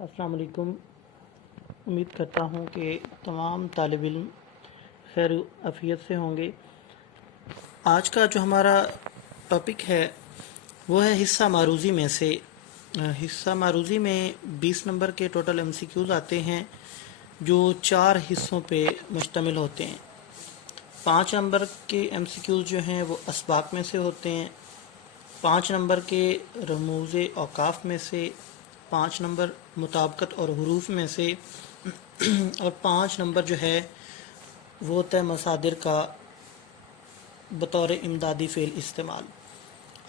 السلام علیکم۔ امید کرتا ہوں کہ تمام طالب علم خیر عافیت سے ہوں گے۔ آج کا جو ہمارا ٹاپک ہے وہ ہے حصہ معروضی میں سے۔ حصہ معروضی میں 20 نمبر کے ٹوٹل ایم سی کیوز آتے ہیں جو 4 حصوں پہ مشتمل ہوتے ہیں۔ 5 نمبر کے ایم سی کیوز جو ہیں وہ اسباق میں سے ہوتے ہیں، 5 نمبر کے رموز اوقاف میں سے، 5 نمبر مطابقت اور حروف میں سے، اور 5 نمبر جو ہے وہ ہوتا ہے مصادر کا بطور امدادی فعل استعمال۔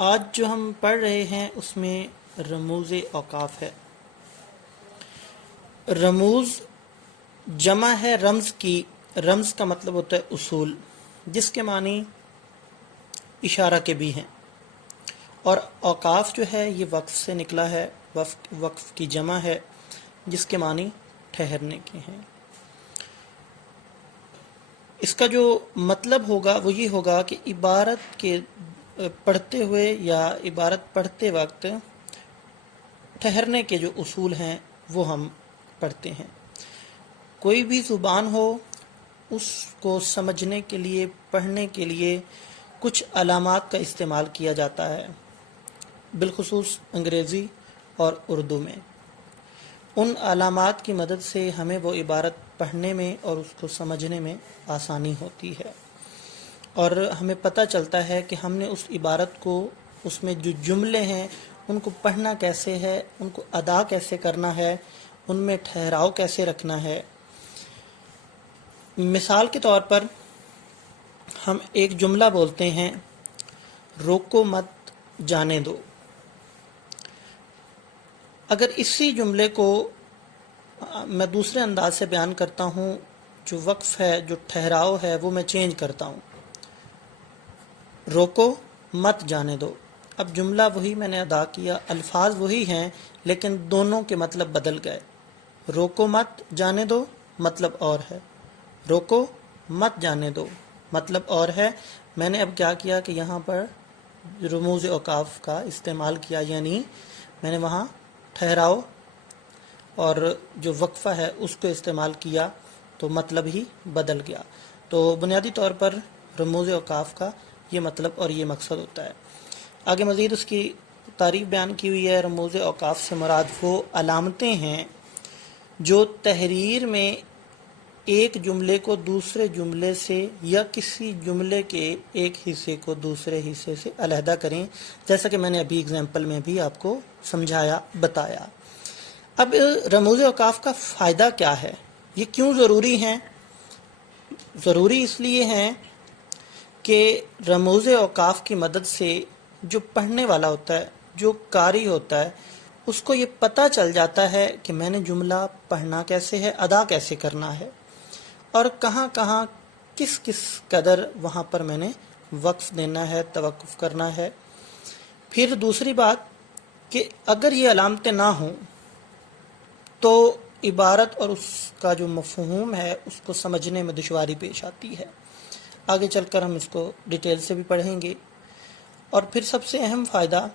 آج جو ہم پڑھ رہے ہیں اس میں رموز اوقاف ہے۔ رموز جمع ہے رمز کی، رمز کا مطلب ہوتا ہے اصول، جس کے معنی اشارہ کے بھی ہیں، اور اوقاف جو ہے یہ وقف سے نکلا ہے، وقف کی جمع ہے جس کے معنی ٹھہرنے کے ہیں۔ اس کا جو مطلب ہوگا وہ یہ ہوگا کہ عبارت کے پڑھتے ہوئے یا عبارت پڑھتے وقت ٹھہرنے کے جو اصول ہیں وہ ہم پڑھتے ہیں۔ کوئی بھی زبان ہو اس کو سمجھنے کے لیے، پڑھنے کے لیے کچھ علامات کا استعمال کیا جاتا ہے، بالخصوص انگریزی اور اردو میں۔ ان علامات کی مدد سے ہمیں وہ عبارت پڑھنے میں اور اس کو سمجھنے میں آسانی ہوتی ہے، اور ہمیں پتہ چلتا ہے کہ ہم نے اس عبارت کو، اس میں جو جملے ہیں ان کو پڑھنا کیسے ہے، ان کو ادا کیسے کرنا ہے، ان میں ٹھہراؤ کیسے رکھنا ہے۔ مثال کے طور پر ہم ایک جملہ بولتے ہیں، روکو مت جانے دو۔ اگر اسی جملے کو میں دوسرے انداز سے بیان کرتا ہوں، جو وقف ہے، جو ٹھہراؤ ہے، وہ میں چینج کرتا ہوں، روکو مت جانے دو۔ اب جملہ وہی میں نے ادا کیا، الفاظ وہی ہیں، لیکن دونوں کے مطلب بدل گئے۔ روکو مت جانے دو مطلب اور ہے، روکو مت جانے دو مطلب اور ہے۔ میں نے اب کیا کیا کہ یہاں پر رموز اوقاف کا استعمال کیا، یعنی میں نے وہاں ٹھہراؤ اور جو وقفہ ہے اس کو استعمال کیا، تو مطلب ہی بدل گیا۔ تو بنیادی طور پر رموز اوقاف کا یہ مطلب اور یہ مقصد ہوتا ہے۔ آگے مزید اس کی تعریف بیان کی ہوئی ہے۔ رموز اوقاف سے مراد وہ علامتیں ہیں جو تحریر میں ایک جملے کو دوسرے جملے سے یا کسی جملے کے ایک حصے کو دوسرے حصے سے علیحدہ کریں، جیسا کہ میں نے ابھی اگزامپل میں بھی آپ کو سمجھایا، بتایا۔ اب رموز اوقاف کا فائدہ کیا ہے، یہ کیوں ضروری ہیں؟ ضروری اس لیے ہیں کہ رموز اوقاف کی مدد سے جو پڑھنے والا ہوتا ہے، جو قاری ہوتا ہے، اس کو یہ پتہ چل جاتا ہے کہ میں نے جملہ پڑھنا کیسے ہے، ادا کیسے کرنا ہے، اور کہاں کہاں کس کس قدر وہاں پر میں نے وقف دینا ہے، توقف کرنا ہے۔ پھر دوسری بات کہ اگر یہ علامتیں نہ ہوں تو عبارت اور اس کا جو مفہوم ہے اس کو سمجھنے میں دشواری پیش آتی ہے۔ آگے چل کر ہم اس کو ڈیٹیل سے بھی پڑھیں گے۔ اور پھر سب سے اہم فائدہ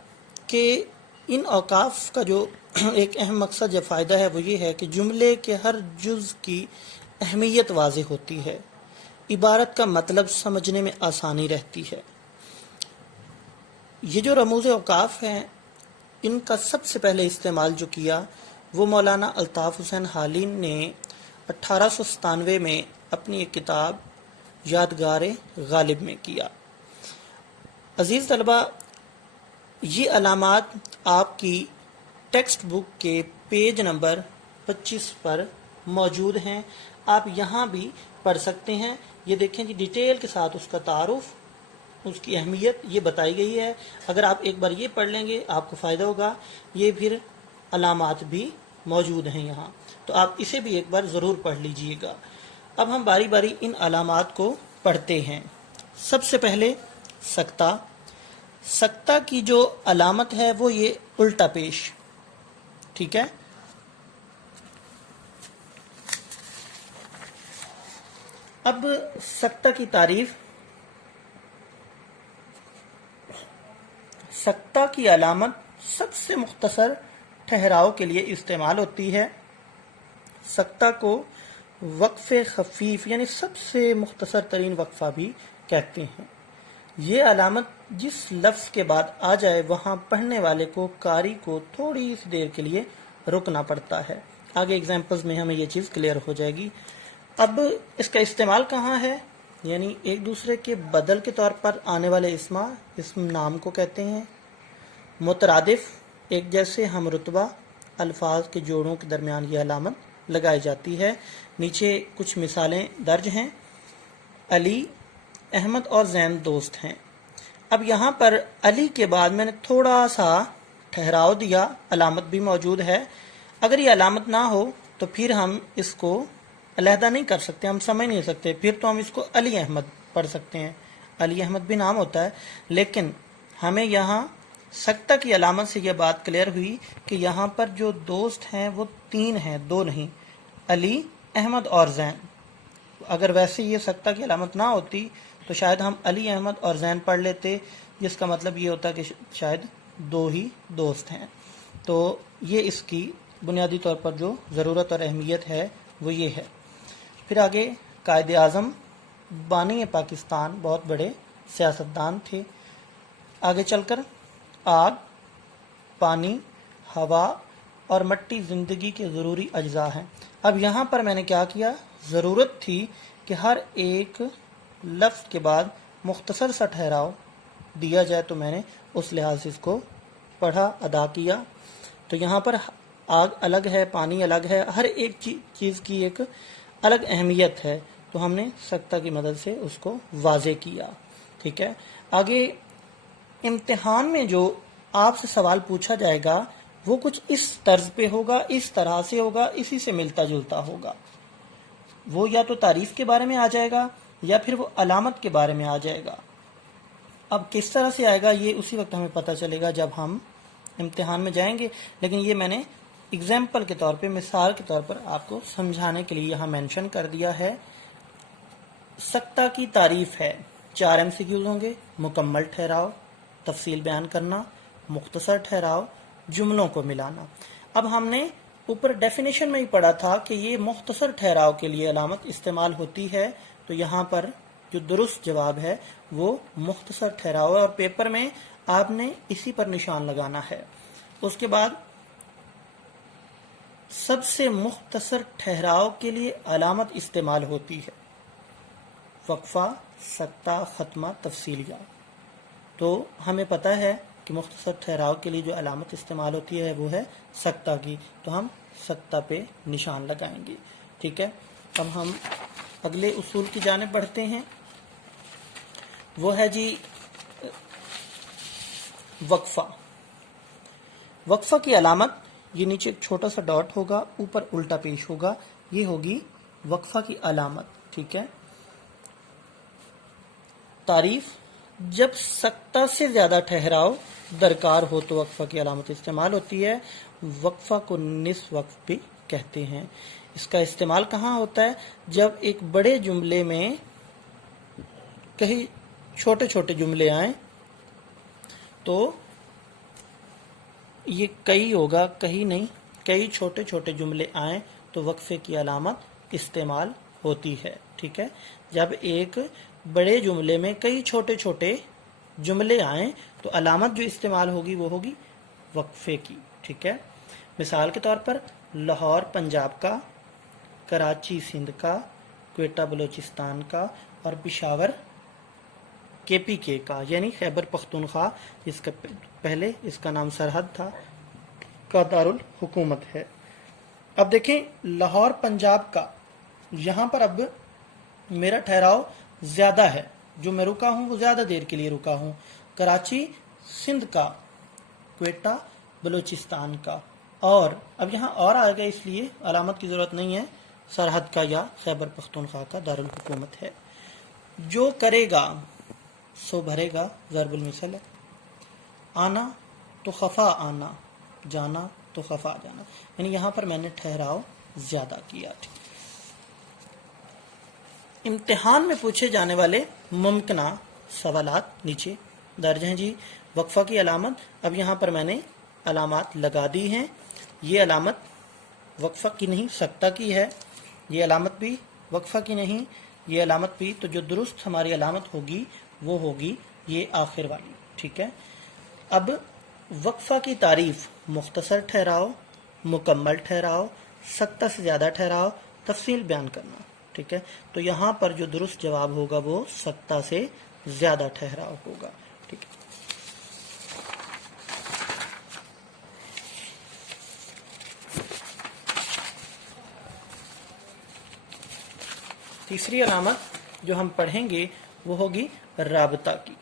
کہ ان اوقاف کا جو ایک اہم مقصد یا فائدہ ہے وہ یہ ہے کہ جملے کے ہر جز کی اہمیت واضح ہوتی ہے، عبارت کا مطلب سمجھنے میں آسانی رہتی ہے۔ یہ جو رموز اوقاف ہیں ان کا سب سے پہلے استعمال جو کیا وہ مولانا الطاف حسین حالین نے 1897 میں اپنی ایک کتاب یادگار غالب میں کیا۔ عزیز طلبہ، یہ علامات آپ کی ٹیکسٹ بک کے پیج نمبر 25 پر موجود ہیں، آپ یہاں بھی پڑھ سکتے ہیں۔ یہ دیکھیں جی، ڈیٹیل کے ساتھ اس کا تعارف، اس کی اہمیت یہ بتائی گئی ہے۔ اگر آپ ایک بار یہ پڑھ لیں گے آپ کو فائدہ ہوگا۔ یہ پھر علامات بھی موجود ہیں یہاں، تو آپ اسے بھی ایک بار ضرور پڑھ لیجئے گا۔ اب ہم باری باری ان علامات کو پڑھتے ہیں۔ سب سے پہلے سکتہ۔ سکتہ کی جو علامت ہے وہ یہ الٹا پیش، ٹھیک ہے۔ اب سکتہ کی تعریف۔ سکتہ کی علامت سب سے مختصر ठहराव के लिए इस्तेमाल होती है। सक्ता को वक्फ खफीफ यानी सबसे मुख्तसर तरीन वक्फा भी कहते हैं। ये अलामत जिस लफ्ज़ के बाद आ जाए वहाँ पढ़ने वाले को, कारी को थोड़ी सी देर के लिए रुकना पड़ता है। आगे एग्जाम्पल्स में हमें ये चीज़ क्लियर हो जाएगी। अब इसका इस्तेमाल कहाँ है, यानी एक दूसरे के बदल के तौर पर आने वाले इसम नाम को कहते हैं। मुतरादिफ एक जैसे हम रुतबा अल्फाज के जोड़ों के दरमियान ये अलामत लगाई जाती है। नीचे कुछ मिसालें दर्ज हैं। अली, अहमद और जैन दोस्त हैं। अब यहाँ पर अली के बाद मैंने थोड़ा सा ठहराव दिया, अलामत भी मौजूद है। अगर ये अलामत ना हो तो फिर हम इसको अलहदा नहीं कर सकते, हम समझ नहीं सकते, फिर तो हम इसको अली अहमद पढ़ सकते हैं। अली अहमद भी नाम होता है, लेकिन हमें यहाँ सक्ता की अलामत से यह बात क्लियर हुई कि यहाँ पर जो दोस्त हैं वो 3 हैं, 2 नहीं, अली, अहमद और जैन। अगर वैसे ये सक्ता की अलामत ना होती तो शायद हम अली, अहमद और जैन पढ़ लेते, जिसका मतलब ये होता कि शायद 2 ही दोस्त हैं। तो ये इसकी बुनियादी तौर पर जो ज़रूरत और अहमियत है वो ये है। फिर आगे कायदे आज़म बानी पाकिस्तान बहुत बड़े सियासतदान थे। आगे चलकर आग, पानी, हवा और मिट्टी ज़िंदगी के ज़रूरी अज्जा हैं। अब यहाँ पर मैंने क्या किया, ज़रूरत थी कि हर एक लफ्ज़ के बाद मुख्तसर सा ठहराव दिया जाए, तो मैंने उस लिहाज से इसको पढ़ा, अदा किया। तो यहाँ पर आग अलग है, पानी अलग है, हर एक चीज़ की एक अलग अहमियत है, तो हमने सक्ता की मदद से उसको वाज़े किया। ठीक है। आगे इम्तिहान में जो आपसे सवाल पूछा जाएगा वो कुछ इस तर्ज पे होगा, इस तरह से होगा, इसी से मिलता जुलता होगा। वो या तो तारीफ के बारे में आ जाएगा या फिर वो अलामत के बारे में आ जाएगा। अब किस तरह से आएगा ये उसी वक्त हमें पता चलेगा जब हम इम्तिहान में जाएंगे, लेकिन ये मैंने एग्जाम्पल के तौर पे, मिसाल के तौर पर आपको समझाने के लिए यहाँ मेंशन कर दिया है। सक्ता की तारीफ है, 4 MCQs होंगे। मुकम्मल ठहराव, तफसील बयान करना, मुख्तसर ठहराव, जुमलों को मिलाना। अब हमने ऊपर डेफिनेशन में ही पढ़ा था कि ये मुख्तसर ठहराव के लिए अलामत इस्तेमाल होती है, तो यहाँ पर जो दुरुस्त जवाब है वो मुख्तसर ठहराव है और पेपर में आपने इसी पर निशान लगाना है। उसके बाद सबसे मुख्तसर ठहराव के लिए अलामत इस्तेमाल होती है वक्फा, सक्ता, खत्मा, तफसीलिया। तो हमें पता है कि मुख्तसर ठहराव के लिए जो अलामत इस्तेमाल होती है वो है सक्ता की, तो हम सक्ता पे निशान लगाएंगे। ठीक है। अब हम अगले उसूल की जानिब बढ़ते हैं। वो है जी वक्फा। वक्फा की अलामत, ये नीचे एक छोटा सा डॉट होगा, ऊपर उल्टा पेश होगा, ये होगी वक्फा की अलामत। ठीक है। तारीफ, जब सक्ता से ज्यादा ठहराव दरकार हो तो वक्फा की अलामत इस्तेमाल होती है। वक्फा को निस्फ वक्फ भी कहते हैं। इसका इस्तेमाल कहाँ होता है, जब एक बड़े जुमले में कई छोटे छोटे जुमले आए, तो ये कई होगा, कहीं नहीं, कई छोटे छोटे जुमले आए तो वक्फे की अलामत इस्तेमाल होती है। ठीक है। जब एक बड़े जुमले में कई छोटे छोटे जुमले आए तो अलामत जो इस्तेमाल होगी वो होगी वक्फे की। ठीक है। मिसाल के तौर पर लाहौर पंजाब का, कराची सिंध का, क्वेटा बलूचिस्तान का और पेशावर KPK का यानी खैबर पख्तूनख्वा, जिसका पहले इसका नाम सरहद था, का दारुल हुकूमत है। अब देखें लाहौर पंजाब का, यहाँ पर अब मेरा ठहराव ज़्यादा है, जो मैं रुका हूँ वो ज़्यादा देर के लिए रुका हूँ। कराची सिंध का, क्वेटा बलूचिस्तान का, और अब यहाँ और आ गया इसलिए अलामत की ज़रूरत नहीं है, सरहद का या खैबर पख्तूनख्वा का दारुल हुकूमत है। जो करेगा सो भरेगा, ज़रबुल मिसल है। आना तो खफा आना, जाना तो खफा जाना, यानी यहाँ पर मैंने ठहराव ज़्यादा किया। इम्तिहान में पूछे जाने वाले मुमकिना सवालात नीचे दर्ज हैं जी। वक्फा की अलामत, अब यहाँ पर मैंने अलामात लगा दी हैं। ये अलामत वक्फा की नहीं सक्ता की है, ये अलामत भी वक्फा की नहीं, ये अलामत भी। तो जो दुरुस्त हमारी अलामत होगी वो होगी ये आखिर वाली। ठीक है, अब वक्फा की तारीफ मुख्तसर ठहराओ, मुकम्मल ठहराओ, सक्ता से ज़्यादा ठहराओ, तफसील बयान करना। ठीक है, तो यहाँ पर जो दुरुस्त जवाब होगा वो सक्ता से ज़्यादा ठहराव होगा। ठीक है, तीसरी अलामत जो हम पढ़ेंगे वो होगी राबता की।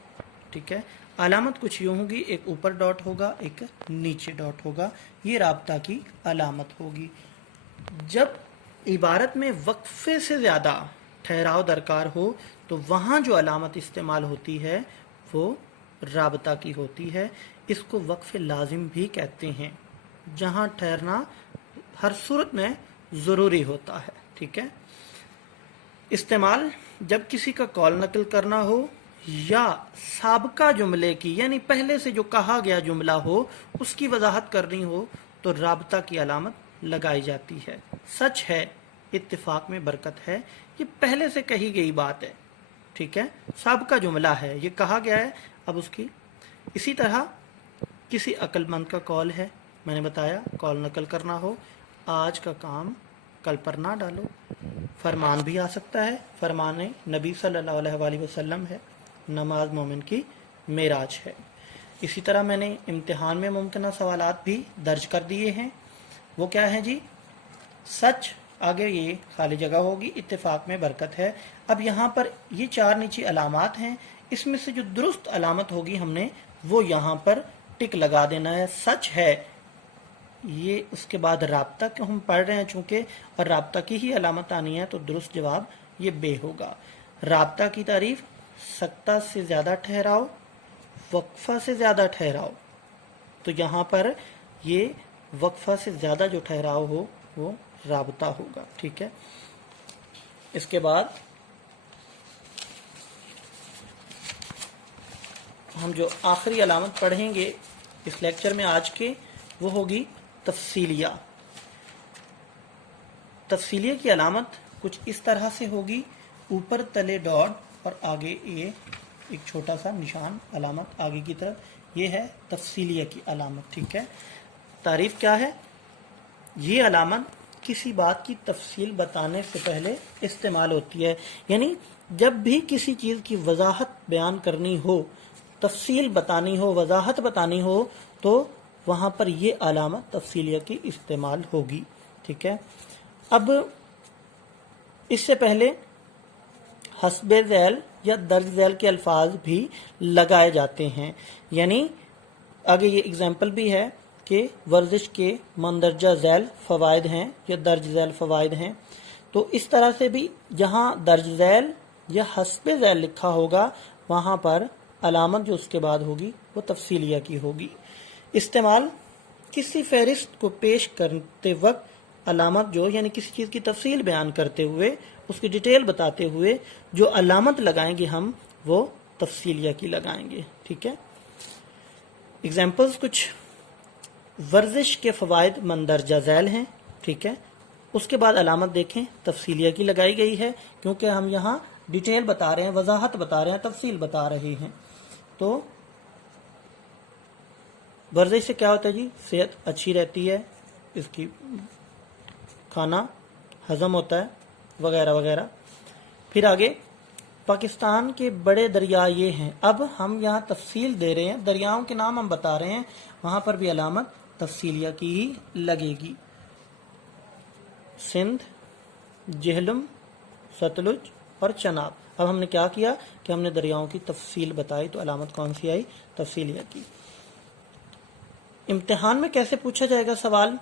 ठीक है, अलामत कुछ यूँ होगी, एक ऊपर डॉट होगा, एक नीचे डॉट होगा, ये राबता की अलामत होगी। जब इबारत में वक्फे से ज़्यादा ठहराव दरकार हो तो वहाँ जो अलामत इस्तेमाल होती है वो राबता की होती है। इसको वक्फ लाजिम भी कहते हैं, जहाँ ठहरना हर सूरत में ज़रूरी होता है। ठीक है, इस्तेमाल जब किसी का कौल नकल करना हो या साबका जुमले की यानी पहले से जो कहा गया जुमला हो उसकी वजाहत करनी हो तो राबता की अलामत लगाई जाती है। सच है, इत्तिफाक में बरकत है, ये पहले से कही गई बात है। ठीक है, साबका जुमला है, ये कहा गया है, अब उसकी। इसी तरह किसी अक्लमंद का कौल है, मैंने बताया कौल नकल करना हो, आज का काम कल पर ना डालो। फरमान भी आ सकता है, फरमान नबी सल्लल्लाहु अलैहि वसल्लम है, नमाज मोमिन की मेराज है। इसी तरह मैंने इम्तिहान में मुमकिन सवालात भी दर्ज कर दिए हैं। वो क्या है जी? सच, आगे ये खाली जगह होगी, इत्तेफाक में बरकत है। अब यहाँ पर ये चार नीचे अलामात हैं, इसमें से जो दुरुस्त अलामत होगी हमने वो यहाँ पर टिक लगा देना है। सच है, ये उसके बाद राब्ता को हम पढ़ रहे हैं चूंकि, और राब्ता की ही अलामत आनी है, तो दुरुस्त जवाब ये बे होगा। राब्ता की तारीफ सक्ता से ज़्यादा ठहराओ, वक्फा से ज़्यादा ठहराओ, तो यहाँ पर ये वक्फा से ज़्यादा जो ठहराव हो वो राब्ता होगा। ठीक है, इसके बाद हम जो आखिरी अलामत पढ़ेंगे इस लेक्चर में आज के, वो होगी तफसीलिया। तफसीलिया की अलामत कुछ इस तरह से होगी, ऊपर तले डॉट और आगे ये एक छोटा सा निशान अलामत आगे की तरफ, ये है तफसीलिया की अलामत। ठीक है, तारीफ क्या है? ये अलामत किसी बात की तफसील बताने से पहले इस्तेमाल होती है, यानी जब भी किसी चीज़ की वजाहत बयान करनी हो, तफसील बतानी हो, वजाहत बतानी हो, तो वहाँ पर ये अलामत तफसीलिया की इस्तेमाल होगी। ठीक है, अब इससे पहले हस्बे ज़ैल या दर्ज ज़ैल के अल्फाज भी लगाए जाते हैं, यानी आगे ये एग्जाम्पल भी है कि वर्जिश के मंदरजा ज़ैल फ़वाइद हैं या दर्ज ज़ैल फ़वाइद हैं। तो इस तरह से भी जहाँ दर्ज ज़ैल या हस्बे ज़ैल लिखा होगा वहाँ पर अलामत जो उसके बाद होगी वो तफसीलिया की होगी। इस्तेमाल किसी फहरिस्त को पेश करते वक्त अलामत जो यानी किसी चीज़ की तफसील बयान करते हुए उसकी डिटेल बताते हुए जो अलामत लगाएंगे हम वो तफसीलिया की लगाएंगे। ठीक है, एग्जाम्पल्स कुछ वर्जिश के फ़वाइद मंदरजा ज़ैल हैं। ठीक है, उसके बाद अलामत देखें तफसीलिया की लगाई गई है, क्योंकि हम यहाँ डिटेल बता रहे हैं, वजाहत बता रहे हैं, तफसील बता रहे हैं। तो वर्जिश से क्या होता है जी? सेहत अच्छी रहती है, इसकी खाना हजम होता है वगैरह वगैरह। फिर आगे पाकिस्तान के बड़े दरिया ये हैं, अब हम यहाँ तफसील दे रहे हैं, दरियाओं के नाम हम बता रहे हैं, वहाँ पर भी अलामत तफसीलिया की ही लगेगी। सिंध, जेहलम, सतलुज और चनाब। अब हमने क्या किया कि हमने दरियाओं की तफसील बताई, तो अलामत कौन सी आई? तफसीलिया की। इम्तिहान में कैसे पूछा जाएगा सवाल?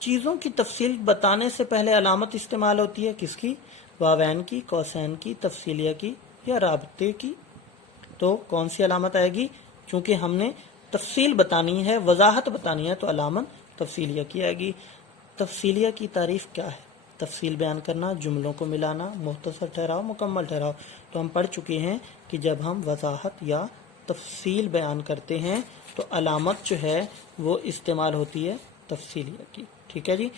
चीज़ों की तफसील बताने से पहले अलामत इस्तेमाल होती है, किसकी? वावैन की, कौसैन की, तफसीलिया की या राबते की। तो कौन सी अलामत आएगी? चूंकि हमने तफसील बतानी है, वजाहत बतानी है, तो अलामत तफसीलिया की आएगी। तफसीलिया की तारीफ क्या है? तफसील बयान करना, जुमलों को मिलाना, मुख्तसर ठहराव, मुकम्मल ठहराव। तो हम पढ़ चुके हैं कि जब हम वजाहत या तफसील बयान करते हैं तो अलामत जो है वो इस्तेमाल होती है تفصیلیہ کی. ٹھیک ہے جی.